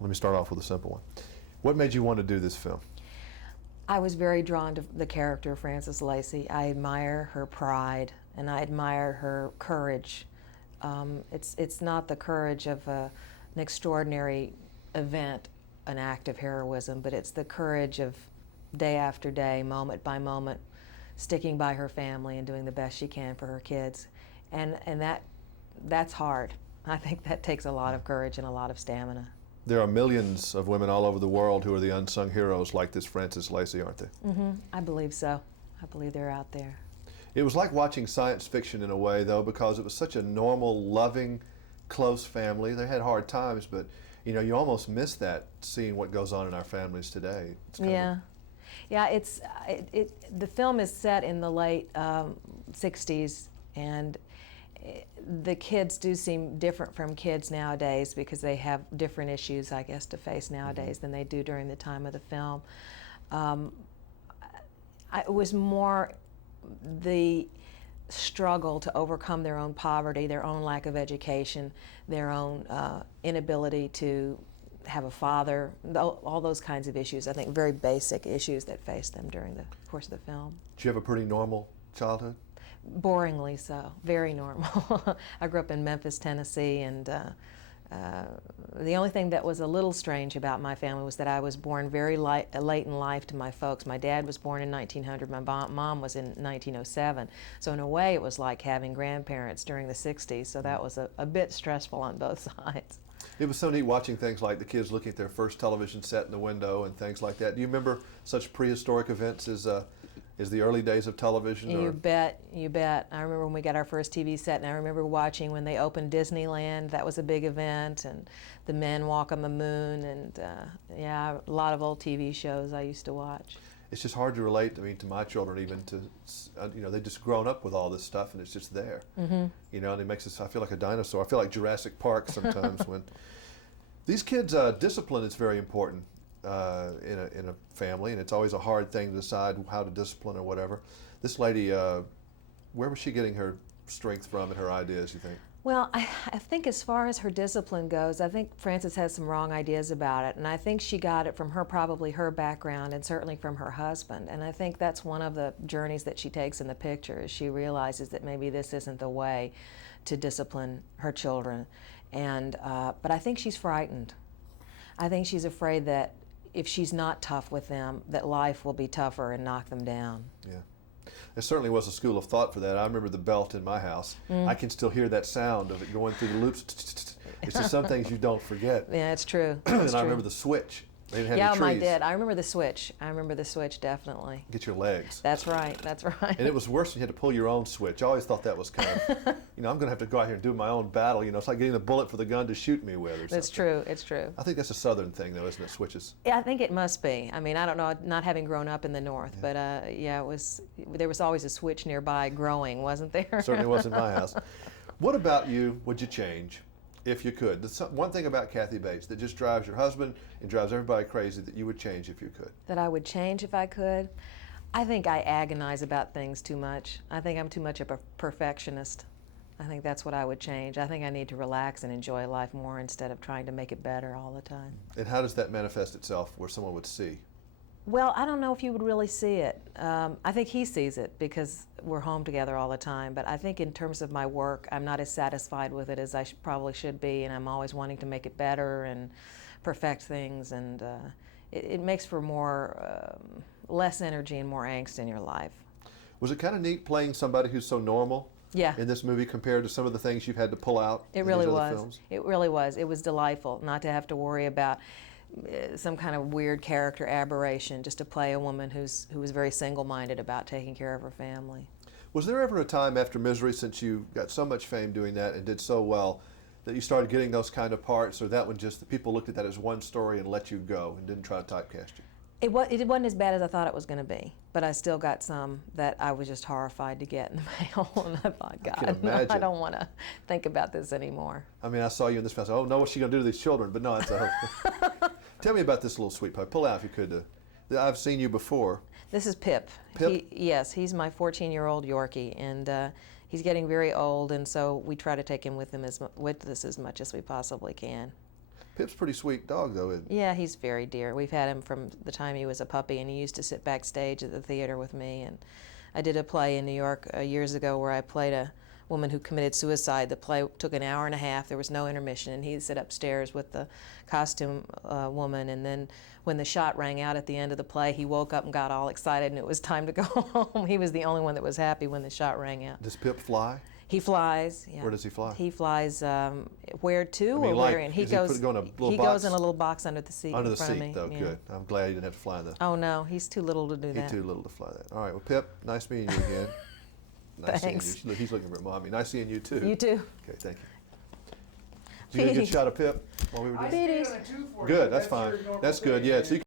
Let me start off with a simple one. What made you want to do this film? I was very drawn to the character of Frances Lacey. I admire her pride and I admire her courage. It's not the courage of an extraordinary event, an act of heroism, but it's the courage of day after day, moment by moment, sticking by her family and doing the best she can for her kids. And that's hard. I think that takes a lot of courage and a lot of stamina. There are millions of women all over the world who are the unsung heroes like this Frances Lacey, aren't they? I believe so. I believe they're out there. It was like watching science fiction in a way, though, because it was such a normal, loving, close family. They had hard times, but you know, you almost miss that, seeing what goes on in our families today. Yeah. Yeah, the film is set in the late 60s, and the kids do seem different from kids nowadays because they have different issues, I guess, to face nowadays than they do during the time of the film. It was more the struggle to overcome their own poverty, their own lack of education, their own inability to have a father, all those kinds of issues. I think very basic issues that faced them during the course of the film. Did you have a pretty normal childhood? Boringly so, very normal. I grew up in Memphis, Tennessee, and the only thing that was a little strange about my family was that I was born very late in life to my folks. My dad was born in 1900, my mom was in 1907. So in a way it was like having grandparents during the 60s, so that was a bit stressful on both sides. It was so neat watching things like the kids looking at their first television set in the window and things like that. Do you remember such prehistoric events as the early days of television? You bet, you bet. I remember when we got our first TV set, and I remember watching when they opened Disneyland. That was a big event, and the men walk on the moon, and yeah, a lot of old TV shows I used to watch. It's just hard to relate, I mean, to my children even to, you know, they've just grown up with all this stuff and it's just there. You know, and it makes us, I feel like a dinosaur. I feel like Jurassic Park sometimes when these kids, discipline is very important in a family, and it's always a hard thing to decide how to discipline or whatever. This lady, where was she getting her strength from and her ideas, you think? Well, I think as far as her discipline goes, I think Frances has some wrong ideas about it, and I think she got it from probably her background and certainly from her husband, and I think that's one of the journeys that she takes in the picture, is she realizes that maybe this isn't the way to discipline her children, and but I think she's frightened. I think she's afraid that if she's not tough with them, that life will be tougher and knock them down. Yeah. There certainly was a school of thought for that. I remember the belt in my house. I can still hear that sound of it going through the loops. It's just some things you don't forget. Yeah, it's true. And I remember the switch. They didn't have any trees. I did. I remember the switch. I remember the switch, definitely. Get your legs. That's right, that's right. And it was worse when you had to pull your own switch. I always thought that was kind of, you know, I'm going to have to go out here and do my own battle. You know, it's like getting a bullet for the gun to shoot me with or something. It's true, it's true. I think that's a Southern thing, though, isn't it, switches? Yeah, I think it must be. I mean, I don't know, not having grown up in the North, but yeah, there was always a switch nearby growing, wasn't there? Certainly was in my house. What about you would you change if you could? There's one thing about Kathy Bates that just drives your husband and drives everybody crazy that you would change if you could. That I would change if I could? I think I agonize about things too much. I think I'm too much of a perfectionist. I think that's what I would change. I think I need to relax and enjoy life more instead of trying to make it better all the time. And how does that manifest itself where someone would see? Well, I don't know if you would really see it. I think he sees it because we're home together all the time, but I think in terms of my work, I'm not as satisfied with it as I probably should be, and I'm always wanting to make it better and perfect things, and it makes for less energy and more angst in your life. Was it kind of neat playing somebody who's so normal? Yeah. In this movie compared to some of the things you've had to pull out? It really was. It really was. It was delightful not to have to worry about some kind of weird character aberration, just to play a woman who was very single-minded about taking care of her family. Was there ever a time after Misery, since you got so much fame doing that and did so well, that you started getting those kind of parts, or that one just, the people looked at that as one story and let you go and didn't try to typecast you? It wasn't as bad as I thought it was going to be, but I still got some that I was just horrified to get in the mail, and I thought, God, no, I don't want to think about this anymore. I mean, I saw you in this film, I said, oh no, what's she going to do to these children? But no, it's a hope. Tell me about this little sweet pie. Pull out if you could. I've seen you before. This is Pip. Pip? Yes, he's my 14-year-old Yorkie, and he's getting very old, and so we try to take him with us as much as we possibly can. Pip's a pretty sweet dog, though, isn't he? Yeah, he's very dear. We've had him from the time he was a puppy, and he used to sit backstage at the theater with me. And I did a play in New York years ago where I played a woman who committed suicide. The play took an hour and a half. There was no intermission, and he'd sit upstairs with the costume woman. And then when the shot rang out at the end of the play, he woke up and got all excited, and it was time to go home. He was the only one that was happy when the shot rang out. Does Pip fly? He flies. Yeah. Where does he fly? He flies where to, I mean, or like, where? And he is goes. he go in a little he box? goes in a little box under the seat. Under in the front of seat, me. though. Yeah. Good. I'm glad you didn't have to fly that. Oh no, he's too little to do that. He's too little to fly that. All right. Well, Pip, nice meeting you again. Nice Thanks. seeing you. He's looking for mommy. Nice seeing you too. You too. Okay. Thank you. Did you get a good shot of Pip while we were doing? Petey. Good. That's fine. That's good. Yeah. So you